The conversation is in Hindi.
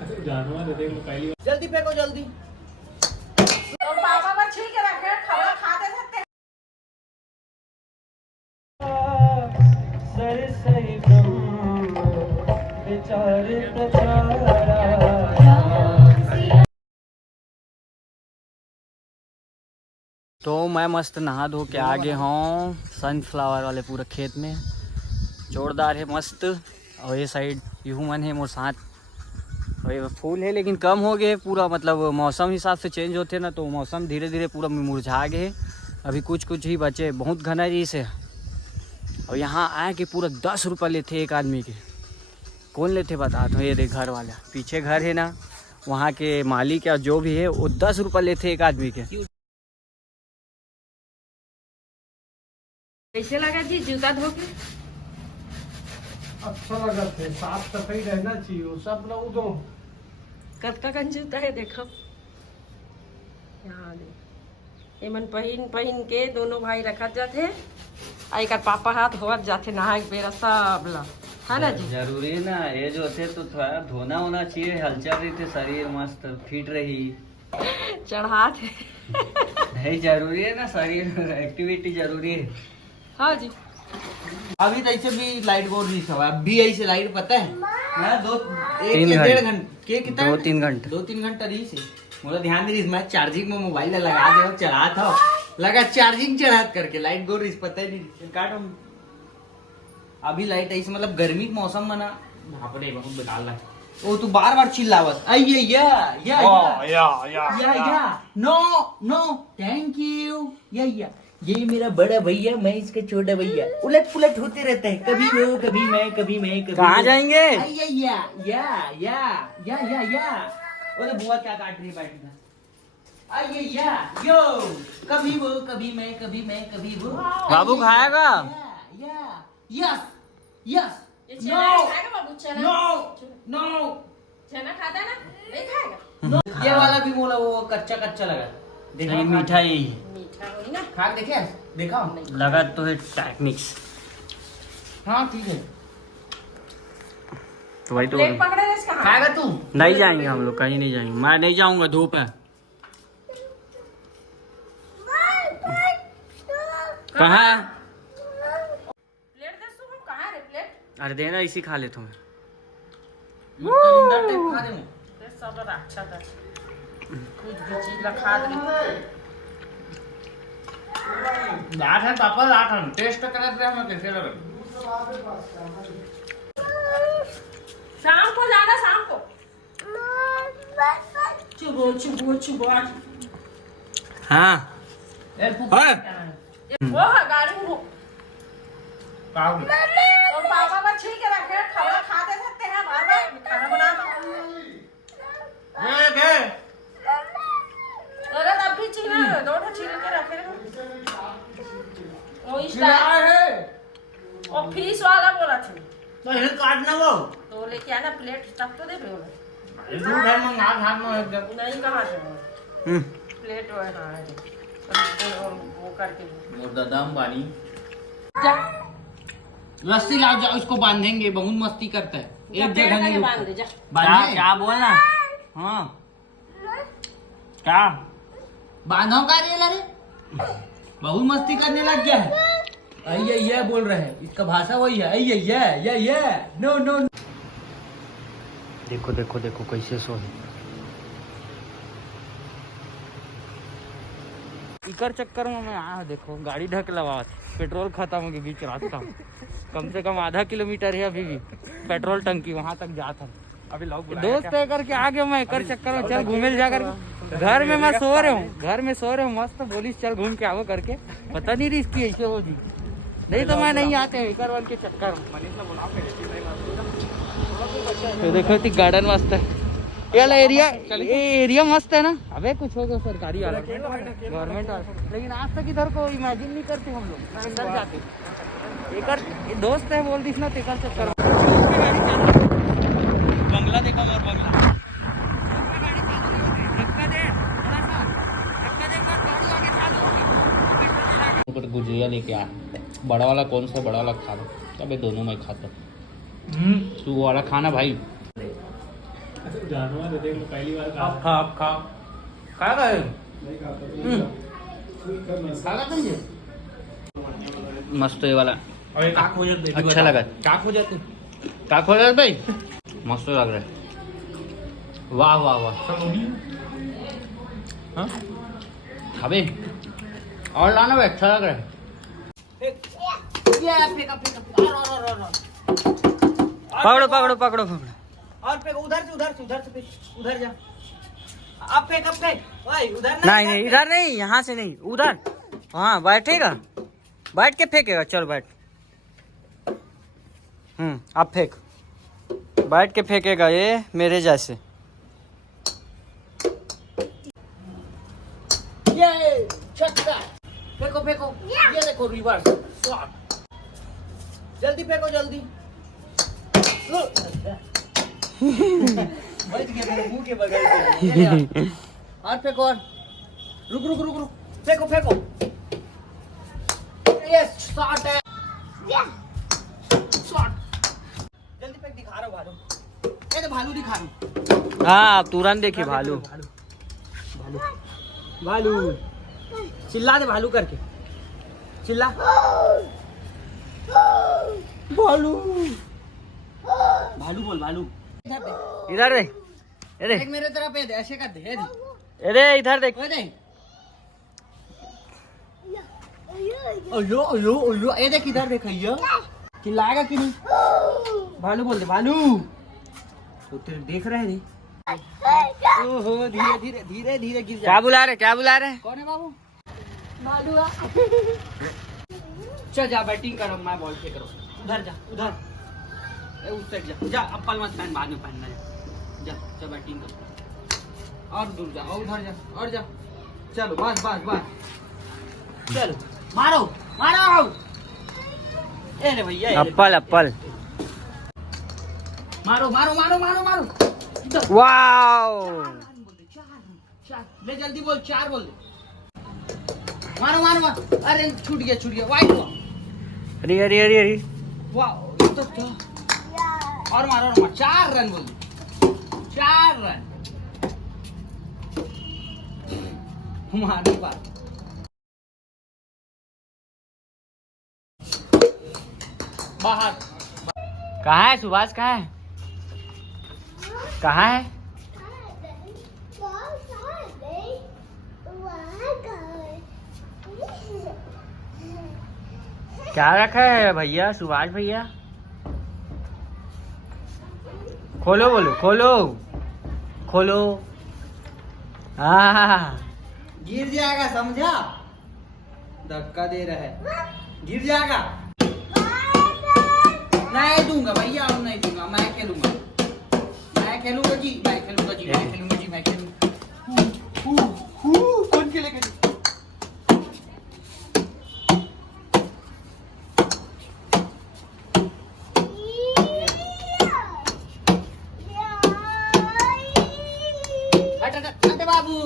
जल्दी फेंको जल्दी। तो पापा पर छील के रखे खाना खा दे सकते हैं। तो मैं मस्त नहा धो के आ गया हूँ सनफ्लावर वाले पूरे खेत में। जोरदार है मस्त। और ये साइड ह्यूमन है मोर साथ। और ये फूल है लेकिन कम हो गए पूरा, मतलब मौसम हिसाब से चेंज होते ना, तो मौसम धीरे धीरे पूरा मुरझा गए। अभी कुछ कुछ ही बचे, बहुत घना जी से। और यहाँ आए कि पूरा 10 रुपये लेते एक आदमी के। कौन लेते बता दो। ये देख घर वाला पीछे घर है ना, वहाँ के मालिक या जो भी है वो 10 रुपये लेते एक आदमी के। कैसे लगा जी जूता धो के? अच्छा लगा थे, साफ सफाई रहना चाहिए सब लोग। दो कतका कन जूता है देखो यहाँ एमन पहन के दोनों भाई रखत जाते। आई का पापा हाथ होत जाते नहा के बेरा सब ला, है ना जी? जरूरी है ना, ये जो होते तो थोड़ा धोना होना चाहिए, हलचल रही थे, शरीर मस्त फिट रही। चढ़ाते नहीं जरूरी है ना, शरीर एक्टिविटी जरूरी है। हाँ जी। अभी तो ऐसे भी लाइट बोर्ड नहीं सवा, अभी ऐसे लाइट पता है ना, 2-3 घंटे कितना 2-3 घंटे 2-3 घंटा रही से मुझे ध्यान नहीं रही। मैं चार्जिंग में मोबाइल लगा दे चढ़ा था, लगा चार्जिंग चढ़ा करके लाइट गोर रही पता ही नहीं काट। अभी लाइट ऐसे मतलब गर्मी के मौसम में ना भापड़े बहुत बेकार लगा। ओ तू बार बार चिल्लावत आइए या नो नो थैंक यू या ये मेरा बड़ा भैया, मैं इसका छोटा भैया। उलट पुलट होते रहते हैं, कभी वो कभी मैं कभी कहाँ जाएंगे? या ओरे बुआ क्या काट रही बैठना। आइए यो कभी वो कभी मैं वो। बाबू खाएगा? यस नो चना खाता ना, नहीं खाएगा। ये वाला भी बोला वो कच्चा लगा। देखा मीठा ही मीठा होई ना, खा देखे देखा लगा तो है टेक्निक्स। हाँ ठीक है तो भाई तो प्लेट पकड़े रहे इसका। खाएगा तू? नहीं जाएंगे हम लोग, कहीं नहीं जाएंगे। मैं नहीं जाऊंगा, धूप है। कहाँ? प्लेट दे सो हम कहाँ रे प्लेट? अरे देना, इसी खा ले तुम्हें। सब अच्छा था, कुछ भी चीज रखा दे। लाठन पापा लाठन टेस्ट करत रहे हम कैसे लगे। शाम को जाना, शाम को चुबो हाँ वो है गाड़ी वो। तो पापा पर छील के रखे खाना खा दे सकते हैं, बार बार खाना बना अरे तब भी छील दो छील के रखे वो और फीस वाला बोला था तो ये काटना वो तो लेके आना प्लेट तब तो दे बोले दूध है मंगा हाथ में एकदम नहीं कहाँ से प्लेट वो है वो करके मोर दादाम पानी जा रस्सी लाओ, जाओ इसको बांधेंगे, बहुत मस्ती करता है। एक जगह नहीं बांध दे जा। क्या बोलना? हाँ क्या बांधो का रे? बहुत मस्ती करने लग गया है। ये बोल रहे हैं, इसका भाषा वही है। ये नो देखो देखो देखो कैसे सो है। इकर चक्कर में मैं आया, देखो गाड़ी ढक लगा, पेट्रोल खत्म हो गया बीच रास्ता। कम से कम आधा किलोमीटर है अभी भी पेट्रोल टंकी, वहां तक जाता। अभी दोस्त तय करके आ गया मैं, कर चक्कर में चल घूमे जा करके। घर में मैं सो रहे हूँ मस्त, बोलिस चल घूम के आओ करके। पता नहीं रही इसकी ऐसे होगी, नहीं तो मैं नहीं आते इकर वाल के चक्कर में। तो देखो गार्डन मस्त है, ये एरिया मस्त है ना। अबे कुछ हो गया सरकारी वाला गवर्नमेंट वाला, लेकिन आज तक इधर को इमेजिन नहीं करते हम लोग अंदर जाते। एक दोस्त है बोल दिस ना तेकर चक्कर बंगला देखा और बंगला गुजिया लेके आ। बड़ा वाला कौन सा बड़ा वाला खा लो? अबे दोनों मैं खाता। तू वाला खाना भाई जानवर है, देख लो पहली बार खा आप खा खा गए खागा तुमने मस्त ये वाला अरे काक हो जाते अच्छा लगा काक हो जाते क्या खोल रहे भाई मस्त लग रहा है वाह वाह वाह हाँ अबे और लाना भाई अच्छा लग रहा है पकड़ो पकड़ो पकड़ो पकड़ो और फेंक उधर से फेंक, उधर जा। अब फेंक भाई उधर नहीं नहीं इधर नहीं यहाँ से नहीं उधर हाँ बैठेगा बैठ के फेंकेगा चल बैठ अब फेंक बैठ के फेंकेगा ये मेरे जैसे ये छक्का फेंको ये देखो रिवर्स शॉट जल्दी फेंको जल्दी बच गया मेरे मुंह के बगल से ये ले और फेंको और रुक फेंको ये शॉट है शॉट जल्दी फेंक दिखा रहा हूं भालू ये तो भालू दिखा रहा हूं हाँ तुरंत देखिए भालू भालू चिल्ला दे भालू करके चिल्ला भालू भालू बोल भालू इधर देख अरे एक मेरे तरफ है ऐसे कर दे अरे इधर देख ओए दे ओयो ये देख इधर देख ये चिल्लाएगा कि नहीं भालू बोल दे भालू तो तेरे देख रहे हैं ओहो धीरे धीरे गिर जा क्या बुला रहे कौन है बाबू भालू चल जा बैटिंग करो मैं बॉल फेंक रहा हूं उधर जा उधर उस साइड जा अप्पल मत पहन बाद में पहनना जा बैटिंग कर और दूर जा और उधर जा और जा चलो बस चलो मारो ए रे भैया अप्पल मारो वाओ चार ले जल्दी बोल 4 बोल दे मारो अरे छूट गया वाइट हुआ अरे वाह ये तो क्या और मारो 4 रन बोल 4 रन हमारी बात बाहर कहाँ है सुभाष कहाँ है क्या रखा है भैया सुभाष भैया खोलो हाँ गिर जाएगा समझा धक्का दे रहा है गिर जाएगा नहीं दूंगा भैया और नहीं दूंगा मैं खेलूंगा जी कौन खेलेगा जी हट बाबू